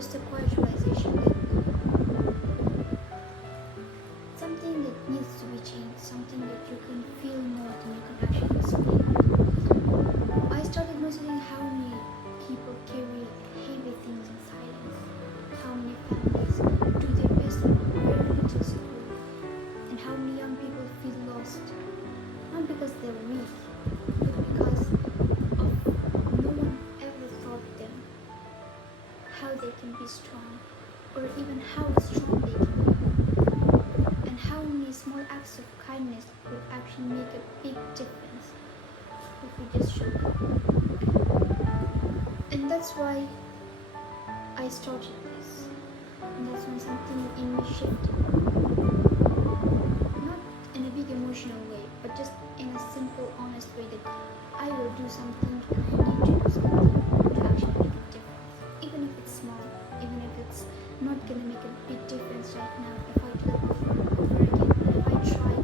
just a quiet realization that something that needs to be changed, something that you can feel more than you can actually explain. I started noticing how many people carry heavy things in silence, how many families do their best with very little support, and how many young people feel lost, not because they're weak, but because of no one ever taught them how they can be strong, or even how strong they can be, and how many small acts of kindness would actually make a big difference if we just showed up. And that's why I started this, and that's when something in me shifted. Not in a big emotional way, but just in a simple, honest way that I will do something and I need to do something to actually make a difference. Even if it's small, even if it's not gonna make a big difference right now, if I do it over and over again, and if I try,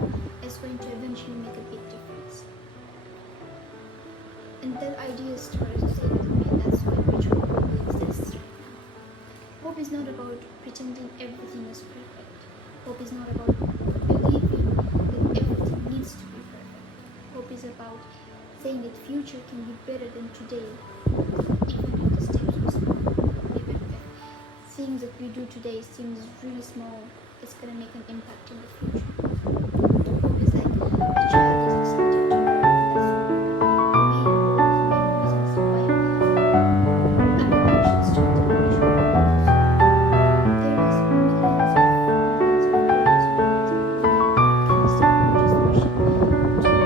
it's going to eventually make a big difference. And that idea started to stay with me, and that's why bridgehope exists right now. Hope is not about pretending everything is perfect. Hope is not about believing that everything needs to be perfect. Hope is about saying that future can be better than today, even if the steps are small, even if things that we do today seems really small, it's gonna make an impact in the future. Hope is like a child is excited to learn, and that's one of the main reasons why applications start to be visual. There is millions of girls who live with Afghanistan who just wishing to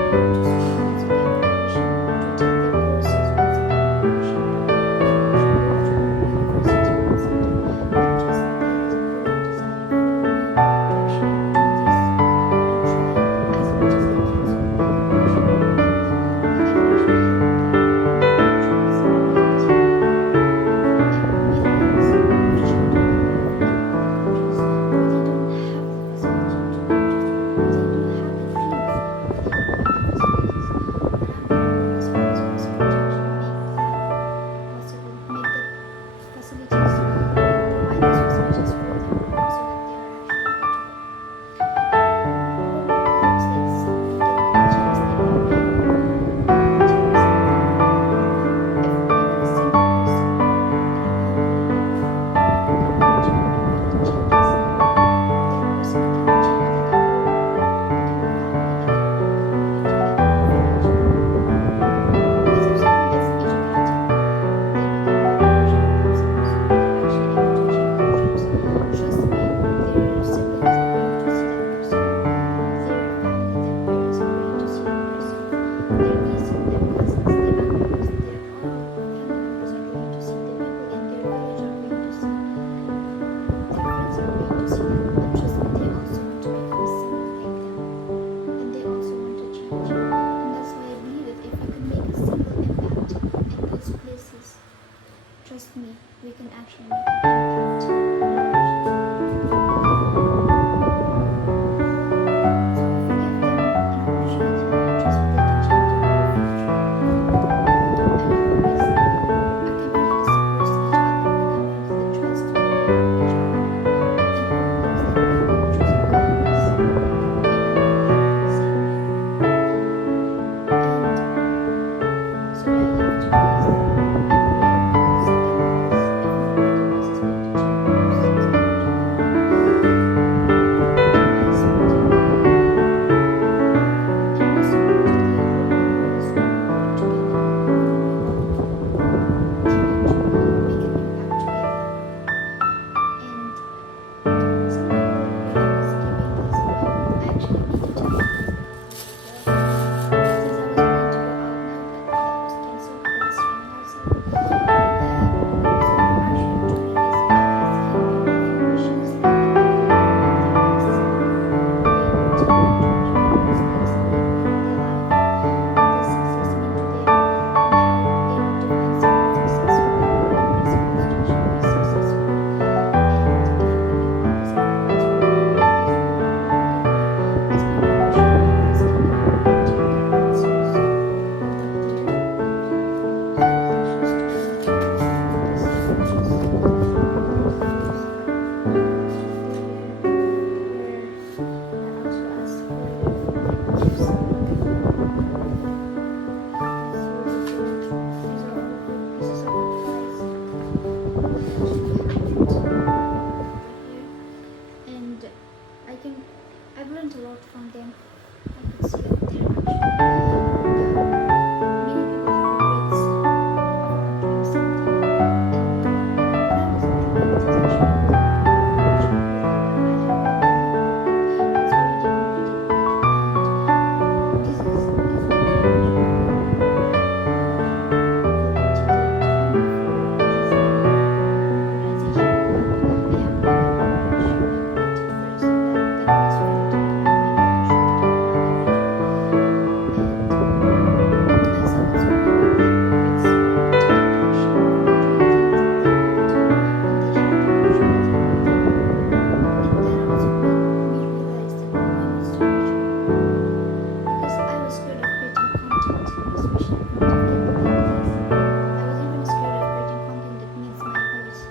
go to school once again, wishing to take their courses once again, wishing to go to university once again. And trust me, there is a burning desire for me to actually do this and try as much as I can so that I can actually make that I can actually help them choose reality. And millions of children live in developing countries where they don't have the facility to go to school, where they don't have the dreams, but they don't have the facilities. And I'm gonna do as much as possible to actually make that possible, make that facilities, provide those facilities for them so that they are actually able to learn. Hope looks like someone getting a chance they never had. Let me tell you something. If even a single person in a family level can actually make the changes, that person can change that whole family, that whole community, that whole village. Because if someone gets educated, they become a better version of themselves. They're actually able to achieve their dreams. Trust me, their siblings are going to see that person. Their family, their parents are going to see that person. Their nieces, their cousins, their uncles, their all family members are going to see. The people in their village are going to see. Their friends are going to see them. And trust me, they also want to become someone like them. And they also want to change. And that's why I believe that if we can make a single impact in those places, trust me, we can actually make an impact large. So if we give them an opportunity, trust me, they can change their whole future. And hope is a community that supports each other, a community that tries to learn from each other. And hope looks like people choosing kindness, even when life doesn't seem right. And sorry, I left you guys. I pray that something of this, if not my device, is going to change. And I think I've learned a lot from them. I could see that they're actually many people have regrets of not doing something. And when I was in Kuwait, it's actually bridgehope global where I have the notebook that's already completed. And this is one bridgehope global volunteered only for these many organizations. I have another one which we collected first, and that one is filled. Maybe I can show it in another video. And some of some people have regrets for not taking action, for not doing things that they want to when they have the opportunity. And that also made me realize that why not start bridgehope global? Because I was scared of creating content, especially content like this. I was even scared of creating content that needs my voice.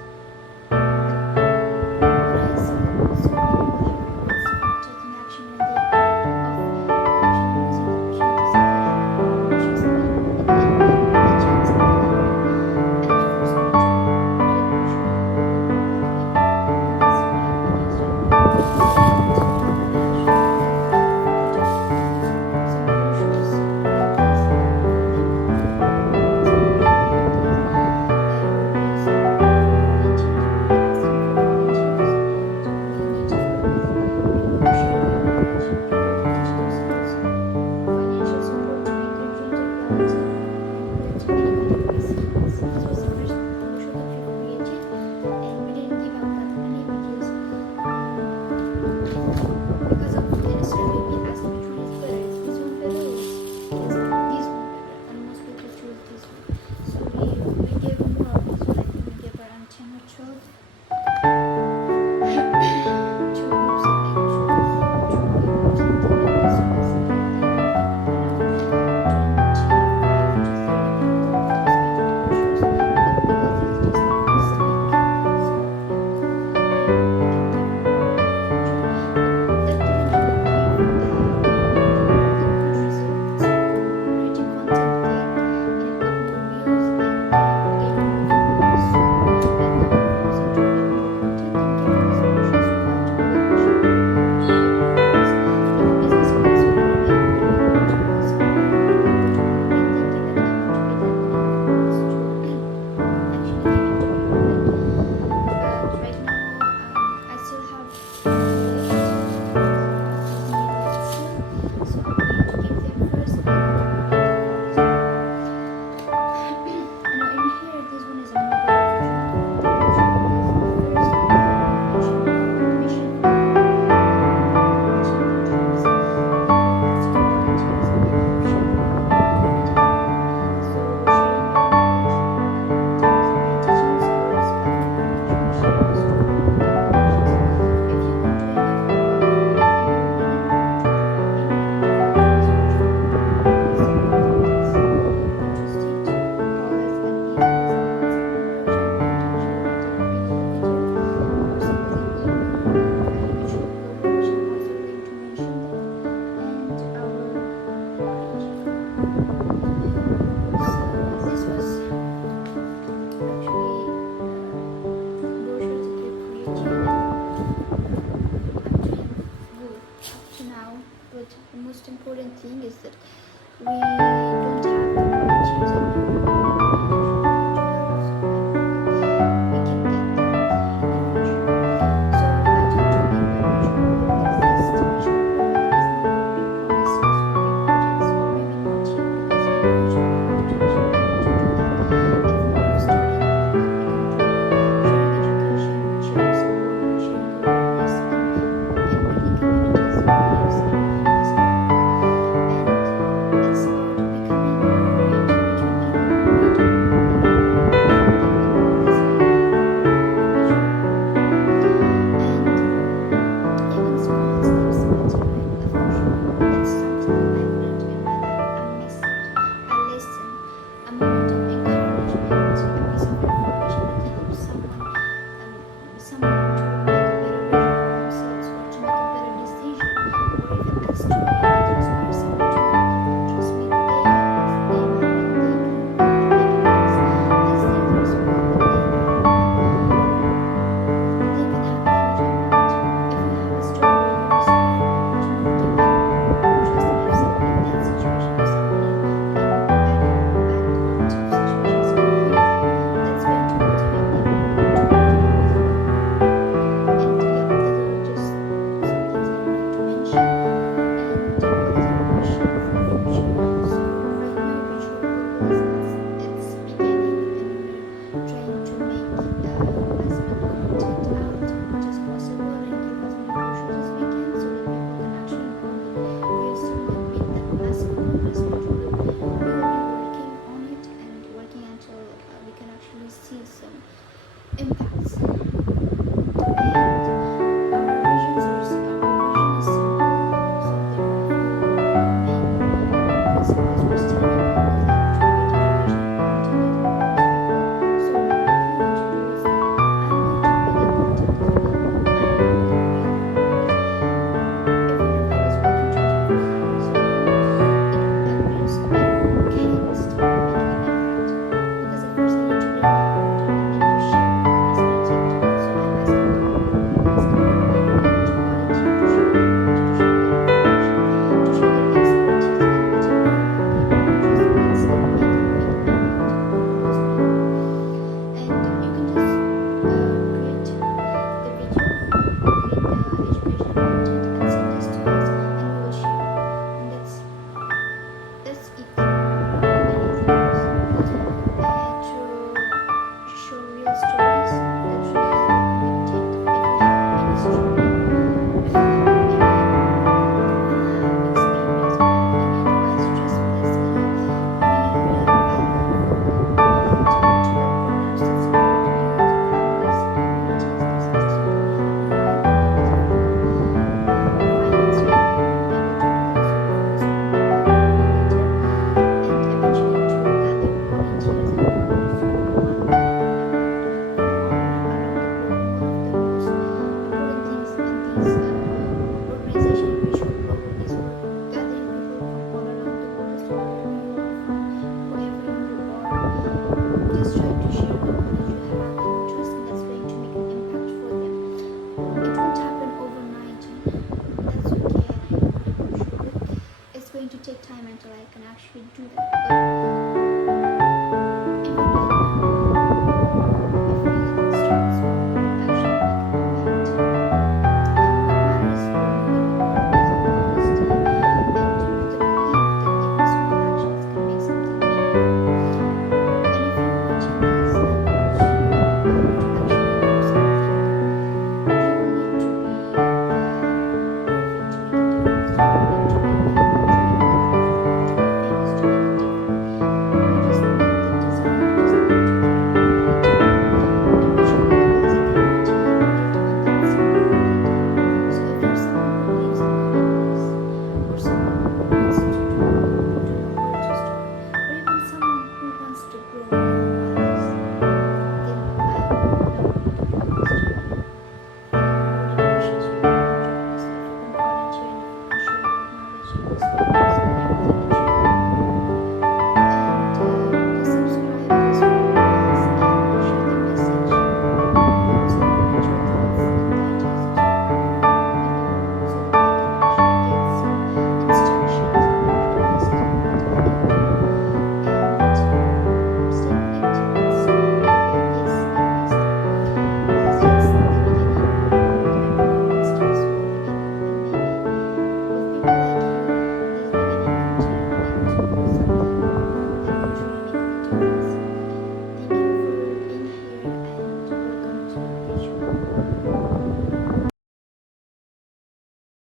When I saw that so many people have regrets of not taking action when they could, of actually losing the opportunities that they have, trust me, and the chance that they have, and it forced me to create bridgehope global like on this way in Egypt. And I actually ended up putting some brochures like this, like some brochure like this, where we support for volunteers, where we ask them for volunteers, and we meet up with people who share their knowledge, people who teach themselves, financial support to make their dreams of reality, and many categories. This was the first brochure that we created, and we didn't give out that many because of in a survey we asked which one is better. Is this one better or is this one better? And most people chose this one. So we gave more of this one. I think we gave around 10 or 12 two groups of like two people or something, and this was I think we given around 25 to 30 people who participated in brochures, but because this is just the first week, so we can give more in the future. But that didn't really give like good results. Creating content did, and it got more views and gained more followers. So right now I'm focusing to create more content and giving these brochures for how to build a bridgehope global to people who is like business owners who really want to build somewhere like bridgehope and they give it. I want to be that influence to actually give it to people. But right now I still have people left who need that still, so I'm going to give them first and then give the more as well. Now in here, this one is a mobile version of the brochure because first we mentioned our mission, reaching their dreams, like we're asking volunteers and people who share their knowledge with communities. So sharing your knowledge by teaching skills, helping entrepreneurship, story building coaches. If you can do enough of all of them and you're willing to put any effort towards bridgehope global, please contact us. Interested? Call us at the numbers on WhatsApp numbers I'm going to share it below the video, or send us an email at bridgehope global, which I'm also going to mention there, and our page. So this was actually brochures that we've created, and I'm doing good up to now. But the most important thing is that we don't have the volunteers anymore. We need more bridgehope people to help, so I hope we can get there in the future. So I'd like to make my bridgehope global exist. Bridgehope global is not about big promises or big budgets, or maybe not yet, because in the future we hope to actually be able to do that. It's more of starting what we can do, sharing education, sharing support, sharing awareness, and building communities that believes in behind this goal. And it's about impacts. And our vision is simple. So there are a few main principles for studying abroad, like to get education and to get people. So what we want to do is, I'm going to be the content as well. I'm not in real life, because even if I was working 24 hours, it means I can start making an impact, because at first I need to learn abroad and then to share is going to take time. So I must be able to volunteer, to share my knowledge, to share the information, to share the expertise that I will take from my countries. Let's make a big impact on those people. And you can just create the video, create the educational content, and send this to us, and we will share. And that's it. Not anything else. And to show real stories that really impact. If you have any story, if you have any experience, or any advice, just please bring it really valuable and to our programs that support youth, families, communities. This is something we have in mind, because of lack of finance, we won't be able to do that. So of course we will volunteer, and eventually to gather volunteers and donors who want to make an impact around the globe. One of the most important things in these organization, Bridgehope Global, is for gathering people from all around the world. So wherever you are from, whoever you are, just try to share the knowledge you have and interest, and that's going to make an impact for them. It won't happen overnight, that's okay, and I'm sure it's going to take time until I can actually do that.